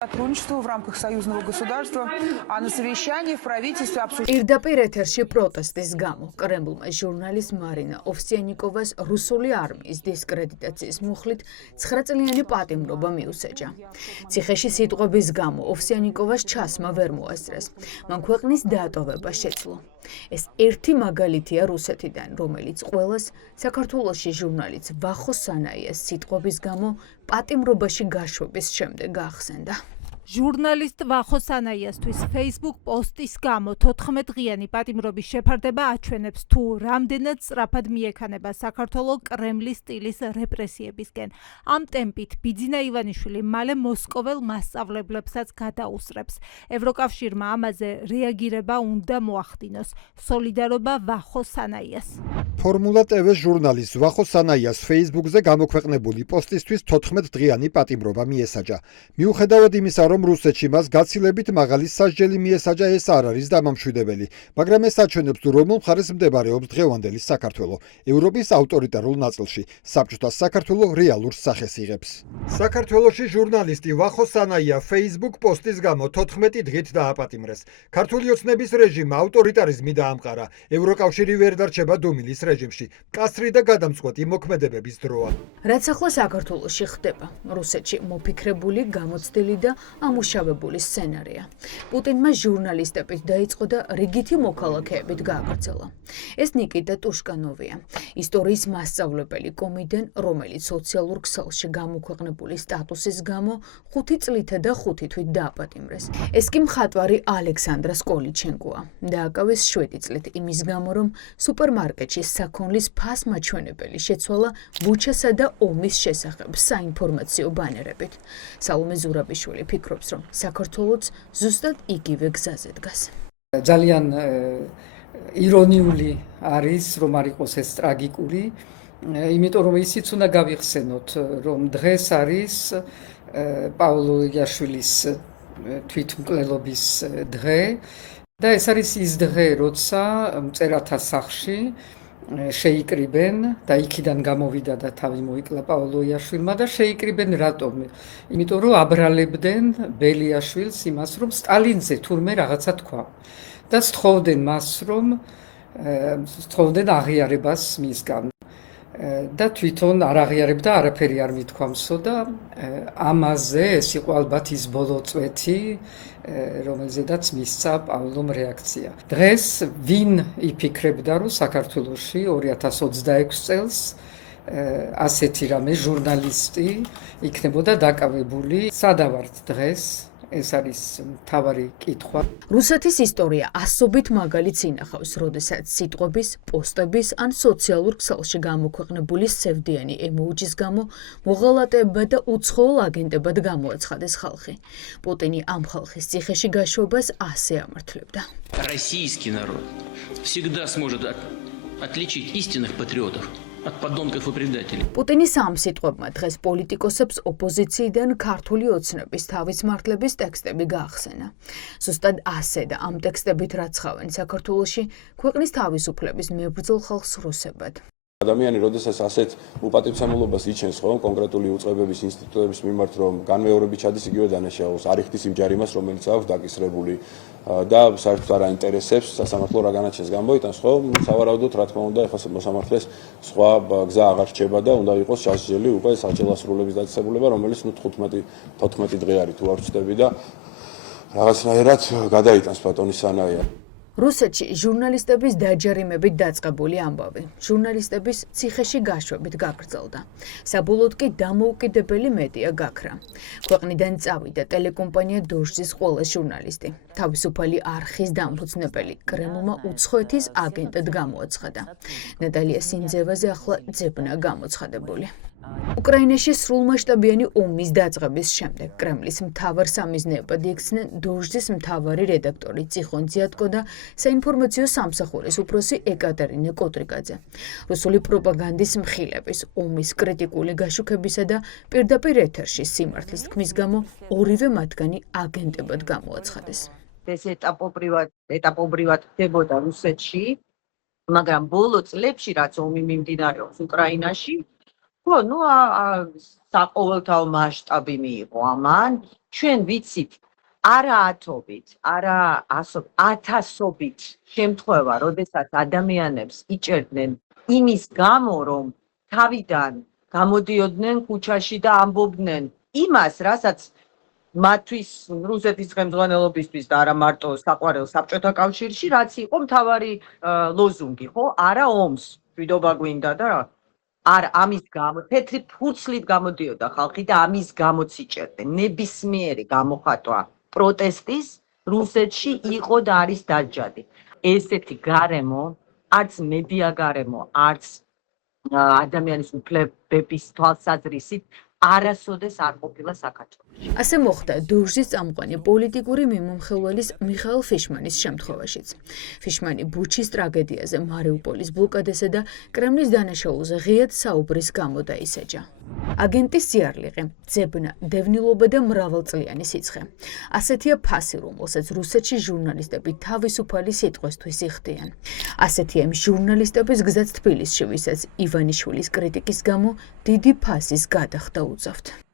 Сотрудничество в рамках союзного государства, а на совещании в правительстве обсуждали... პირდაპირ ეთერში პროტესტის გამო კრემლმა ჟურნალისტ მარინა ოვსიანიკოვას რუსული არმიის დისკრედიტაციის მუხლით 9 წლიანი პატიმრობა მიუსაჯა. ციხეში სიტყვების გამო ოვსიანიკოვას ჩასმა ვერ მოასწრეს. მან ქვეყნის დატოვება შეძლო. ეს ერთი მაგალითია რუსეთიდან, რომელიც ყველას საქართველოში ჟურნალისტ ვახო სანაიას სიტყვების გამო პატიმრობაში გაშვების შემდეგ ახსენდა. ჟურნალისტ ვახო სანაიასთვის Facebook პოსტის გამო 14-დღიანი პატიმრობის შეფარდება აჩვენებს თუ რამდენად სწრაფად მიექანება საქართველოს კრემლის სტილის რეპრესიებისკენ. ამ ტემპით ბიძინა ივანიშვილი მალე მოსკოველ მასწავლებლებსაც გადაუსწრებს. ევროკავშირმა ამაზე რეაგირება უნდა მოახდინოს. სოლიდარობა ვახო სანაიას. ფორმულა TV-ს ჟურნალისტ ვახო სანაიას Facebook-ზე გამოქვეყნებული პოსტისთვის 14-დღიანი პატიმრობა მიესაჯა. მიუხედავად იმისა, რომ რუსეთში მას გაცილებით მაღალი სასჯელი მიესაჯა, ეს არ არის დამამშვიდებელი, მაგრამ ეს აჩვენებს თუ რომელ მხარეს მდებარეობს დღევანდელი საქართველო. ევროპის ავტორიტარულ ნაწილში საბჭოთა საქართველო რეალურ სახეს იღებს. საქართველოში ჟურნალისტი ვახო სანაია Facebook პოსტის გამო 14 დღით დააპატიმრეს. ქართული ოცნების რეჟიმმა ავტორიტარიზმი დაამყარა. ევროკავშირი ვერ დარჩება დუმილის რეჟიმში. კასრი და გადამწყვეტი მოქმედებების დროა. რაც ახლა საქართველოში ხდება, რუსეთში მოფიქრებული, გამოცდილი და ამუშავებული სცენარია. პუტინმა ჟურნალისტებით დაიწყო და რიგითი მოქალაქეებით გააგრძელა. ეს ნიკიტა ტუშკანოვია, ისტორიის მასწავლებელი კომიდან, რომელიც სოციალურ ქსელში გამოქვეყნებული სტატუსის გამო 5 წლითა და 5 თვით დააპატიმრეს. ეს კი მხატვარი ალექსანდრა სკოლიჩენკოა. დააკავეს 7 წლით იმის გამო, რომ სუპერმარკეტში საქონლის ფასმაჩვენებელი შეცვალა ბუჩასა და ომის შესახებ საინფორმაციო ბანერებით. სალომე ზურაბიშვილი ფიქრობს, რომ საქართველოც ზუსტად იგივე გზაზე დგას. ძალიან ირონიული არის, რომ არ იყოს ეს ტრაგიკული, იმიტომ რომ ისიც უნდა გავიხსენოთ, რომ დღეს არის პაოლო იაშვილის თვითმკვლელობის დღე და ეს არის ის დღე, როცა მწერალთა სახლში შეიკრიბენ და იქიდან გამოვიდა და თავი მოიკლა პაოლო იაშვილმა და შეიკრიბენ რატომ? იმიტომ რომ აბრალებდნენ ბელიაშვილს იმას, რომ სტალინზე თურმე რაღაცა თქვა და სთხოვდნენ მას, რომ სთხოვდნენ აღიარებას მისგან და თვითონ არ აღიარებდა, არაფერი არ მithქვამსო და ამაზე ეს იყო ალბათ ის ბოლო წვეთი, რომელზედაც მისცა პაოლომ რეაქცია. დღეს ვინ იფიქრებდა, რომ საქართველოში 2026 წელს ასეთი რამე ჟურნალისტი იქნებოდა დაკავებული? სადა ვართ დღეს? ეს არის მთავარი კითხვა. რუსეთის ისტორია ასობით მაგალითს ინახავს, როდესაც სიტყვების, პოსტების ან სოციალურ ქსელში გამოქვეყნებული სევდიანი ემოუჯის გამო მოღალატეებად და უცხოელ აგენტებად გამოაცხადეს ხალხი. პუტინი ამ ხალხის ციხეში გაშვებას ასე ამართლებდა. Российский народ всегда сможет отличить истинных патриотов от подонков и предателей. პუტინის ამ სიტყვებმა დღეს პოლიტიკოსებს ოპოზიციიდან ქართული ოცნების თავისმართლების ტექსტები გაახსენა. ზუსტად ასე და ამ ტექსტებით რაცხავენ საქართველოში ქვეყნის თავისუფლების მებრძოლ ხალხს რუსებად. ადამიანი, როდესაც ასეთ უპატივცემულობას იჩენს ხომ კონკრეტული უწყებების ინსტიტუტების მიმართ, რომ განმეორებით ჩადის იგივე დანაშაულს, არ იხდის იმ ჯარიმას, რომელიც აქვს დაკისრებული და საერთოდ არ აინტერესებს სასამართლო რა განაჩენს გამოიტანს, ხო? სავარაუდოდ, რა თქმა უნდა, ეხლა მოსამართლეს სხვა გზა აღარ რჩება და უნდა იყოს ჩასჯელი უკვე საჭირო ასრულების დაწესებულება, რომელიც 15-14 დღე არის თუ არ ვცდები და რაღაცნაირად გადაიტანს ბატონი სანაია. რუსეთში ჟურნალისტების დაჯარიმებით დაწყებული ამბავი ჟურნალისტების ციხეში გაშვებით გაგრძელდა. საბოლოოდ კი დამოუკიდებელი მედია გაქრა. ქვეყნიდან წავიდა ტელეკომპანია დოჟძის ყველა ჟურნალისტი. თავისუფალი არხის დამფუძნებელი კრემლმა უცხოეთის აგენტად გამოაცხადა. ნატალია სინძევაზე ახლა ძებნა გამოცხადებული. უკრაინაში სრულმასშტაბიანი ომის დაწყების შემდეგ კრემლის მთავარ სამიზნეებად იქცნენ დოჟძის მთავარი რედაქტორი წიხონ ძიატკო და საინფორმაციო სამსახურის უფროსი ეკატერინე კოტრიკაძე. რუსული პროპაგანდის მხილების, ომის კრიტიკული გაშუქებისა და პირდაპირ ეთერში სიმართლის თქმის გამო ორივე მათგანი აგენტებად გამოაცხადეს. ეს ეტაპობრივად ხდებოდა რუსეთში, მაგრამ ბოლო წლებში, რაც ომი მიმდინარეობს უკრაინაში, ну, საყოველთაო მასშტაბი მიიღო ამან. ჩვენ ვიცით არა ათობით, არა ათასობით შემთხვევა, როდესაც ადამიანებს იჭერდნენ იმის გამო, რომ თავიდან გამოდიოდნენ ქუჩაში და ამბობდნენ იმას, რასაც მათთვის რუსეთის ხელმძღვანელობისთვის და არა მარტო საყვარელ საბჭოთა კავშირში, რაც იყო მთავარი ლოზუნგი, ხო? არა ომს, მშვიდობა გვინდა და რა. არა ამის გამო, თეთრი ფურცლით გამოდიოდა ხალხი და ამის გამოც იჭერდნენ. ნებისმიერი გამოხატვა პროტესტის რუსეთში იყო და არის დაჯადი. ესეთი გარემო, არც მედია გარემო, არც ადამიანის უფლებების თვალსაზრისით არასოდეს არ ყოფილა საქართველოში. ასე მოხდა დურჟის წამყვანი პოლიტიკური მიმომხილველის მიხაილ ფიშმანის შემთხვევაშიც. ფიშმანი ბუჩის ტრაგედიაზე, მარიუპოლის ბლოკადასა და კრემლის დანაშაულზე ღიად საუბრის გამო დაისაჯა. აგენტის სიარლიყე, ძებნა, დევნილობა და მრავალწლიანი სიცხე. ასეთია ფასი, რომელსაც რუსეთში ჟურნალისტები თავისუფალი სიტყვისთვის იხდიან. ასეთია იმ ჟურნალისტების გზაც თბილისში, ვისაც ივანიშვილის კრიტიკის გამო დიდი ფასის გადახდა უწევთ.